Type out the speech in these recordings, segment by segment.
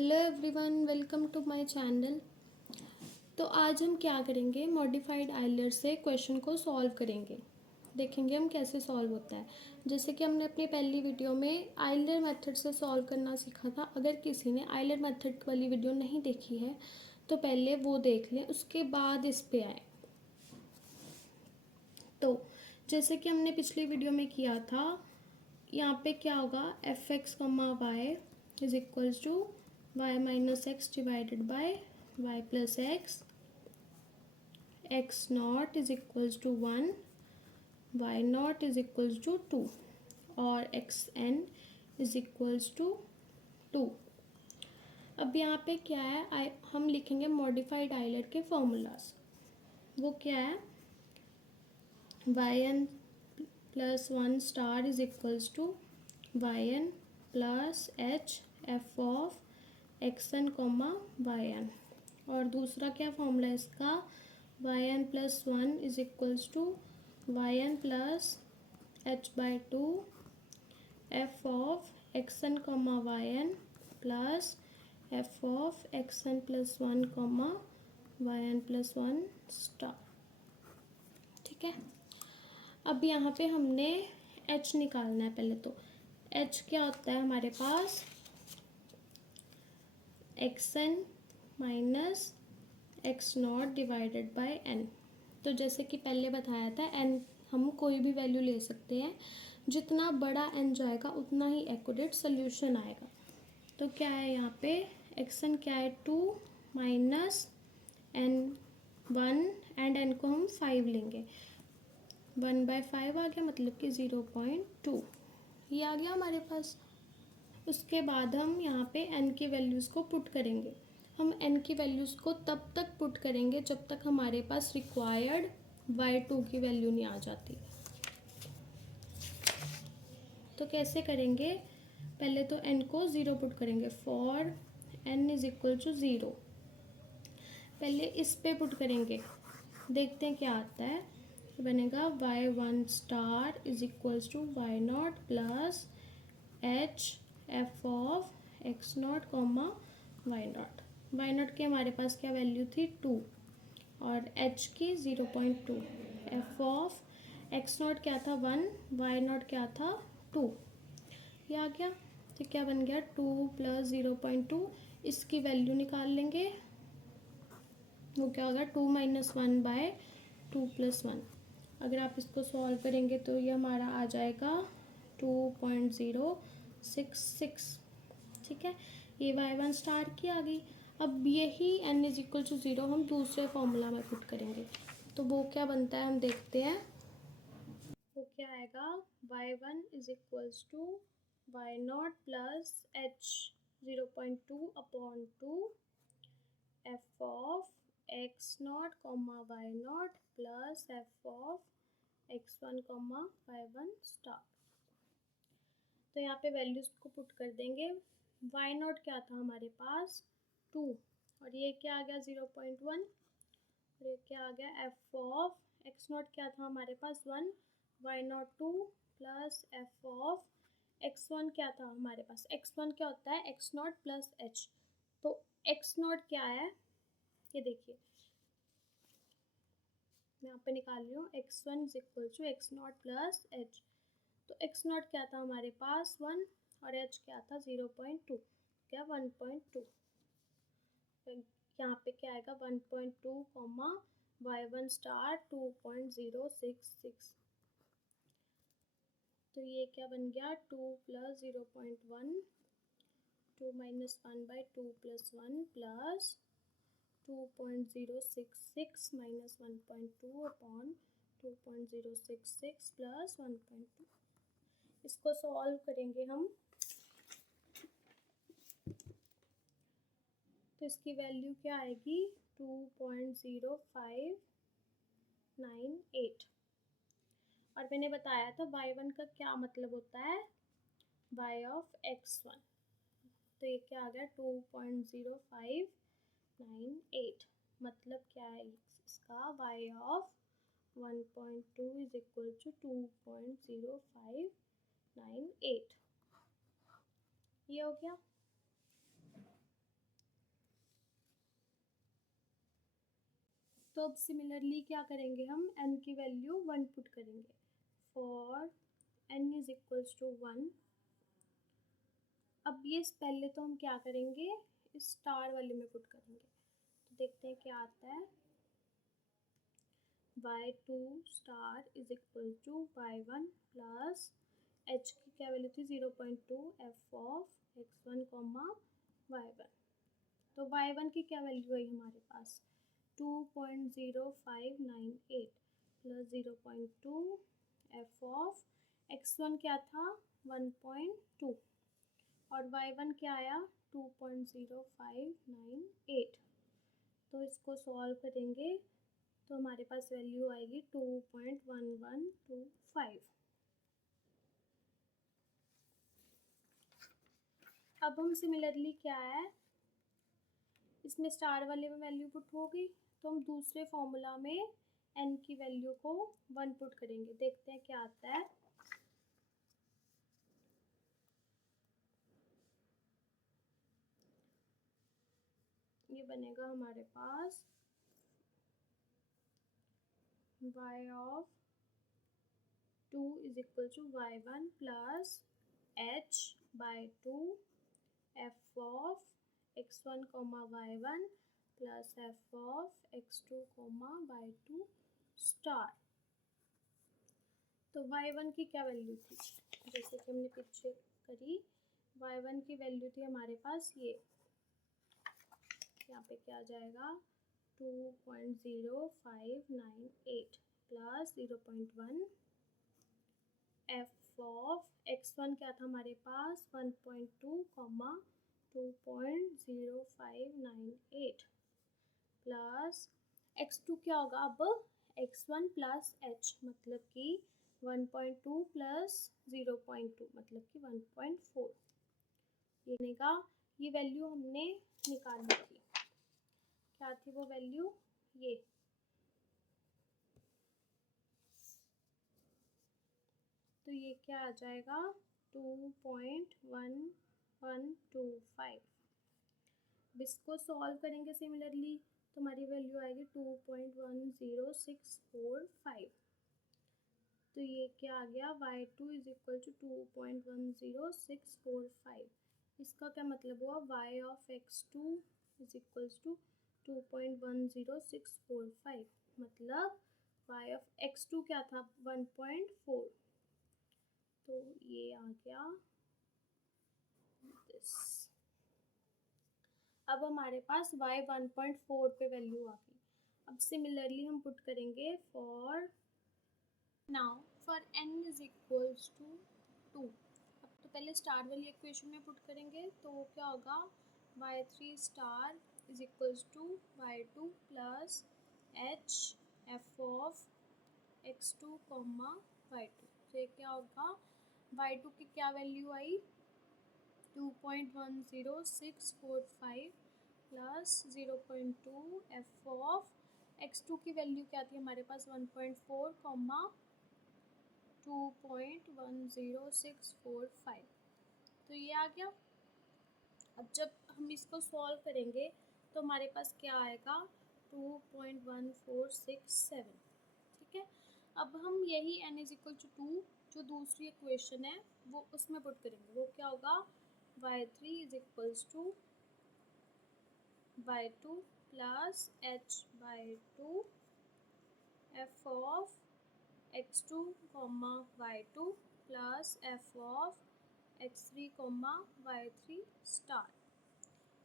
Hello everyone, welcome to my channel. तो आज हम क्या करेंगे, मॉडिफाइड आइलर से क्वेश्चन को सॉल्व करेंगे। देखेंगे हम कैसे सॉल्व होता है। जैसे कि हमने अपनी पहली वीडियो में आइलर मेथड से सॉल्व करना सीखा था। अगर किसी ने आइलर मेथड वाली वीडियो नहीं देखी है तो पहले वो देख लें, उसके बाद इस पे आए। तो जैसे कि हमने पिछली वीडियो में किया था, यहाँ पे क्या होगा, f x comma y is equals to y minus x divided by y plus x, x naught is equals to 1, y naught is equals to 2 और x n is equals to 2। अब यहाँ पे क्या है, हम लिखेंगे मॉडिफाइड आइलर के formulas. वो क्या है, y n plus 1 star is equals to y n plus h f of x n comma y n. और दूसरा क्या फॉर्मूला है इसका, y n plus 1 is equals to y n plus h by 2 f of x n comma y n plus f of x n plus 1 comma y n plus 1 star. ठीक है। अब यहाँ पे हमने h निकालना है। पहले तो h क्या होता है हमारे पास, x n minus x naught divided by n. तो जैसे कि पहले बताया था, एन हम कोई भी वैल्यू ले सकते हैं, जितना बड़ा एन जाएगा उतना ही एक्यूरेट सोल्यूशन आएगा। तो क्या है यहाँ पे, एक्स एन क्या है 2 माइनस एन 1 एंड एन को हम 5 लेंगे। 1/5 आ गया, मतलब कि 0.2 ये आ गया हमारे पास। उसके बाद हम यहाँ पे n की वैल्यूज़ को पुट करेंगे। हम n की वैल्यूज़ को तब तक पुट करेंगे जब तक हमारे पास रिक्वायर्ड y2 की वैल्यू नहीं आ जाती। तो कैसे करेंगे, पहले तो n को 0 पुट करेंगे। For n is equal to 0 पहले इस पे पुट करेंगे, देखते हैं क्या आता है। बनेगा y1 star is equals to y naught plus h f of x naught comma y naught. Y naught की हमारे पास क्या वैल्यू थी 2 और एच की 0.2। एफ ऑफ एक्स नॉट क्या था 1, वाई नॉट क्या था 2। ये आ गया। तो क्या बन गया 2 प्लस 0.2, इसकी वैल्यू निकाल लेंगे। वो क्या होगा 2 माइनस 1 बाय 2 प्लस 1। अगर आप इसको सॉल्व करेंगे तो ये हमारा आ जाएगा 2.066। ठीक है, ये y1 स्टार की आ गई। अब यही n इज इक्वल टू 0 हम दूसरे फॉर्मूला में पुट करेंगे। तो वो क्या बनता है हम देखते हैं। वो क्या आएगा, y1 is equals to y naught plus h 0.2 upon 2 f of x naught comma y naught plus f of x1 comma y1 star. तो यहाँ पे वैल्यूज को पुट कर देंगे। वाई नॉट क्या था हमारे पास 2 और ये क्या आ गया 0.1 और ये क्या आ गया एफ ऑफ एक्स नॉट क्या था हमारे पास 1, y naught 2 plus f of x1 क्या था हमारे पास, x1 क्या होता है एक्स नॉट प्लस एच। तो एक्स नॉट क्या है ये देखिए, मैं यहाँ पे निकाल रही हूँ x1 is equal to x naught plus h. तो एक्स नॉट क्या था हमारे पास 1 और एच क्या था 0.2, क्या 1.2। यहाँ पे क्या आएगा 1.2 कॉमा y1 स्टार 2.066। तो ये क्या बन गया 2 plus 0.1, 2 minus 1 by 2 plus 1 plus 2.066 minus 1.2 upon 2.066 plus 1.2। इसको सॉल्व करेंगे हम तो इसकी वैल्यू क्या आएगी 2.0598। और मैंने बताया था y1 का क्या मतलब होता है, y ऑफ x1। तो ये क्या आ गया 2.0598, मतलब क्या है इसका y of 1.2 is equal to 2.0598। ये हो गया। तो अब सिमिलरली क्या करेंगे, हम n की वैल्यू 1 पुट करेंगे for n is equals to 1। अब ये पहले तो हम क्या करेंगे, इस स्टार वाले में पुट करेंगे, तो देखते हैं क्या आता है। y2 star is equal to y1 plus h की क्या वैल्यू थी 0.2 f of x1 comma y1। तो y1 की क्या वैल्यू आई हमारे पास 2.0598 प्लस 0.2 f ऑफ x1 क्या था 1.2 और y1 क्या आया 2.0598। तो इसको सॉल्व करेंगे तो हमारे पास वैल्यू आएगी 2.1125। अब हम सिमिलरली क्या है, इसमें स्टार वाले में वैल्यू पुट हो गई, तो हम दूसरे फॉर्मूला में n की वैल्यू को 1 पुट करेंगे, देखते हैं क्या आता है। ये बनेगा हमारे पास y of 2 is equal to y1 plus h by 2 f of x1 comma y1 plus f of x2 comma y2 star. तो y1 की क्या वैल्यू थी, जैसे कि हमने पीछे करी, y1 की वैल्यू थी हमारे पास ये, यहाँ पे क्या आ जाएगा 2.0598 प्लस 0.1 f ऑफ x1 क्या था हमारे पास 1.2 कॉमा 2.0598 प्लस x2 क्या होगा अब x1 प्लस h, मतलब कि 1.2 प्लस 0.2 मतलब कि 1.4। ये का ये वैल्यू हमने निकाली थी, क्या थी वो वैल्यू, ये तो ये क्या आ जाएगा 2.1125। इसको सॉल्व करेंगे सिमिलरली तो हमारी वैल्यू आएगी 2.10645। तो ये क्या आ गया y2 इज इक्वल टू 2.10645। इसका क्या मतलब हुआ y of x2 is equals to 2.10645, मतलब y ऑफ x2 क्या था 1.4। तो ये आ गया दिस। अब हमारे पास y 1.4 पे वैल्यू आ गई। अब सिमिलरली हम पुट करेंगे for now for n is equals to 2। अब तो पहले स्टार वाली इक्वेशन में पुट करेंगे, तो वो क्या होगा y3 star is equals to y2 plus h f of x2 comma y2। तो ये क्या होगा y2 की क्या वैल्यू आई 2.10645 प्लस 0.2 f ऑफ x2 की वैल्यू क्या थी हमारे पास 1.4 कॉमा 2.10645। तो ये आ गया। अब जब हम इसको सॉल्व करेंगे तो हमारे पास क्या आएगा 2.1467। ठीक है, अब हम यही n इज इक्वल टू 2 जो दूसरी इक्वेशन है वो उसमें पुट करेंगे, वो क्या होगा y3 is equals to y2 plus h by 2 f of x2 comma y2 plus f of x3 comma y3 star.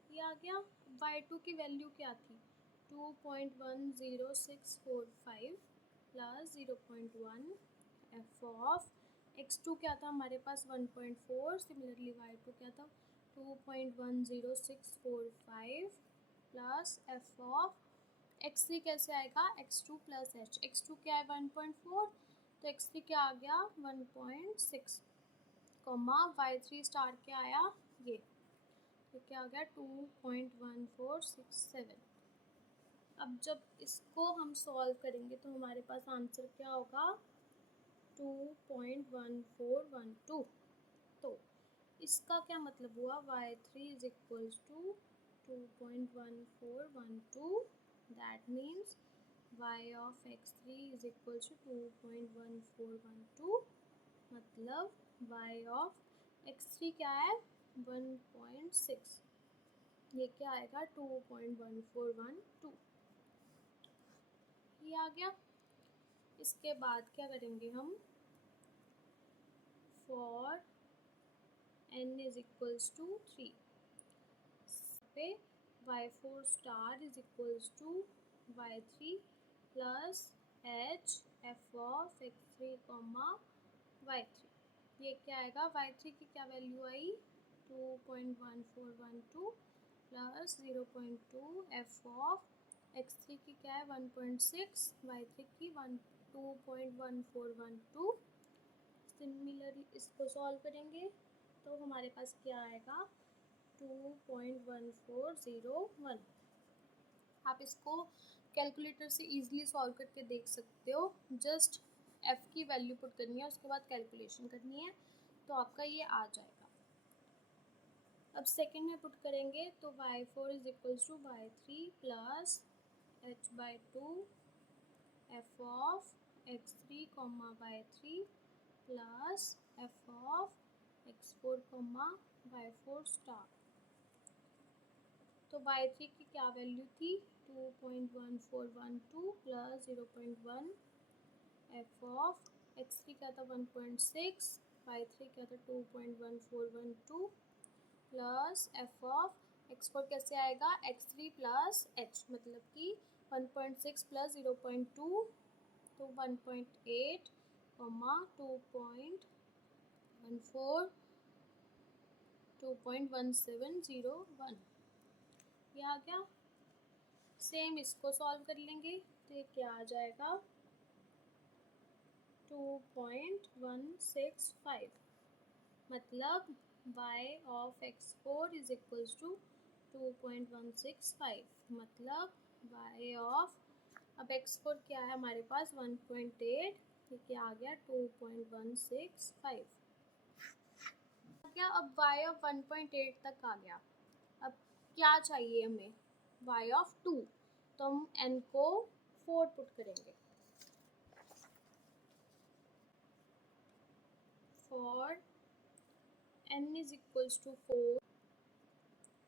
ये आ गया। y2 की वैल्यू क्या थी 2.10645 प्लस 0.1 f ऑफ x2 क्या था हमारे पास 1.4, सिमिलरली y2 क्या था 2.10645 प्लस f ऑफ x3 कैसे आएगा x2 प्लस h, x2 क्या है 1.4 तो x3 क्या आ गया 1.6 कॉमा y3 स्टार क्या आया ये, तो क्या आ गया 2.1467। अब जब इसको हम सॉल्व करेंगे तो हमारे पास आंसर क्या होगा 2.1412। तो इसका क्या मतलब हुआ y3 is equals to 2.1412, that means y of x3 is equal to 2.1412, मतलब y ऑफ x3 क्या है 1.6, ये क्या आएगा 2.1412, ये आ गया। इसके बाद क्या करेंगे हम, for n is equals to 3 पे y4 star is equals to y3 plus h f of x3 comma y3, ये क्या आएगा y3 की क्या वैल्यू आई 2.1412 प्लस 0.2 f ऑफ x3 की क्या है 1.6, y3 की 2.1412। सिमिलरली इसको सॉल्व करेंगे तो हमारे पास क्या आएगा 2.1401। आप इसको कैलकुलेटर से इजीली सॉल्व करके देख सकते हो, जस्ट f की वैल्यू पुट करनी है, उसके बाद कैलकुलेशन करनी है, तो आपका ये आ जाएगा। अब सेकंड में पुट करेंगे तो y4 is equals to y3 plus h/2 f of x3 comma y3 plus f of x4 comma y4 star. तो y3 की क्या वैल्यू थी 2.1412 प्लस 0.1, f ऑफ x3 क्या था 1.6, y3 क्या था 2.1412 प्लस f ऑफ x4 कैसे आएगा x3 प्लस h, मतलब कि 1.6 प्लस 0.2 तो 1.8 कॉमा 2.14 2.1701, ये आ गया। सेम इसको सॉल्व कर लेंगे तो ये क्या आ जाएगा 2.165, मतलब y of x4 is equals to 2.165, मतलब y ऑफ, अब x4 क्या है हमारे पास 1.8, ये क्या आ गया 2.165 आ गया। अब y ऑफ 1.8 तक आ गया, अब क्या चाहिए हमें y ऑफ 2, तो हम n को 4 पुट करेंगे, for n is equals to 4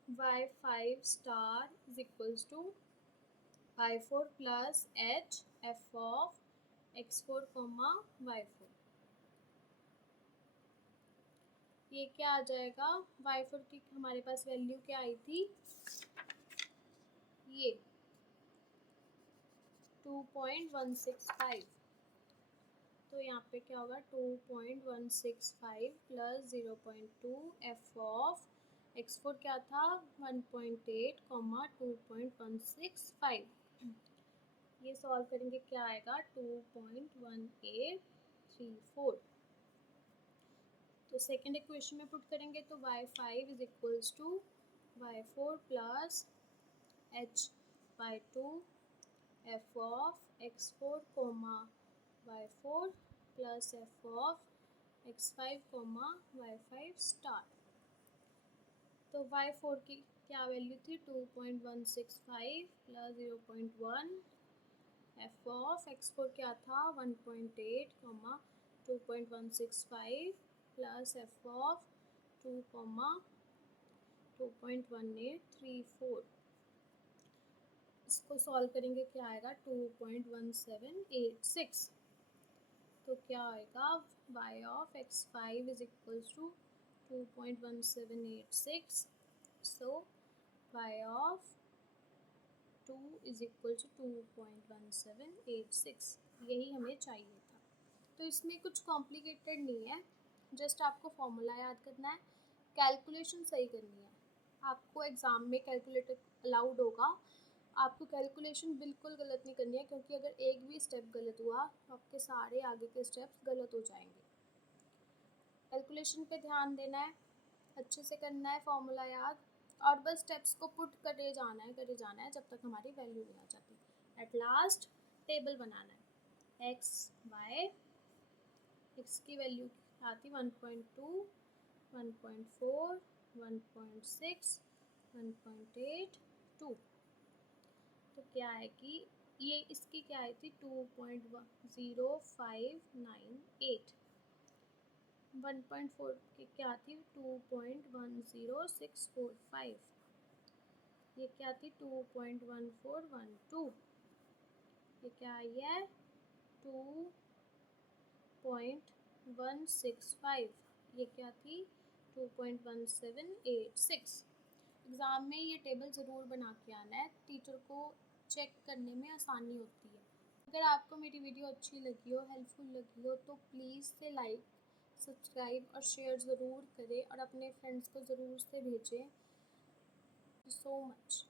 y5 star is equals to y4 plus h f of x4 comma y4, ये क्या आ जाएगा y4 की हमारे पास वैल्यू क्या आई थी, ये 2.165, तो यहाँ पे क्या होगा 2.165 प्लस 0.2 f ऑफ x4 क्या था 1.8 कॉमा 2.165, ये सॉल्व करेंगे क्या आएगा 2.1834। तो सेकेंड इक्वेशन में पुट करेंगे तो y5 is equals to y4 plus h/2 f of x4 comma y4 plus f of x5 comma y5 star. तो y4 की क्या वैल्यू थी 2.165 प्लस 0.1, f ऑफ x4 क्या था 1.8 comma 2.165 plus f of 2 comma 2.1834, इसको solve करेंगे क्या आएगा 2.1786, तो क्या आएगा y of x5 is equals to 2.1786, so y of 2 is equal to 2.1786, यही हमें चाहिए था। तो इसमें कुछ कॉम्प्लिकेटेड नहीं है, जस्ट आपको फॉर्मूला याद करना है, कैलकुलेशन सही करनी है। आपको एग्ज़ाम में कैलकुलेटर अलाउड होगा, आपको कैलकुलेशन बिल्कुल गलत नहीं करनी है, क्योंकि अगर एक भी स्टेप गलत हुआ तो आपके सारे आगे के स्टेप्स गलत हो जाएंगे। कैलकुलेशन पे ध्यान देना है, अच्छे से करना है, फॉर्मूला याद, और बस स्टेप्स को पुट करे जाना है जब तक हमारी वैल्यू नहीं आ जाती। एट लास्ट टेबल बनाना है, एक्स वाई, एक्स की वैल्यू आती 1.2, 1.4, 1.6, 1.8, 2, तो क्या है कि ये इसकी क्या आई थी 2.0598। 1.4 की क्या थी 2.10645। ये क्या थी 2.1412। ये क्या आई है 2.165। ये क्या थी 2.1786। एग्ज़ाम में ये टेबल ज़रूर बना के आना है, टीचर को चेक करने में आसानी होती है। अगर आपको मेरी वीडियो अच्छी लगी हो, हेल्पफुल लगी हो, तो प्लीज़ से लाइक, सब्सक्राइब और शेयर ज़रूर करें और अपने फ्रेंड्स को ज़रूर से भेजें। So much.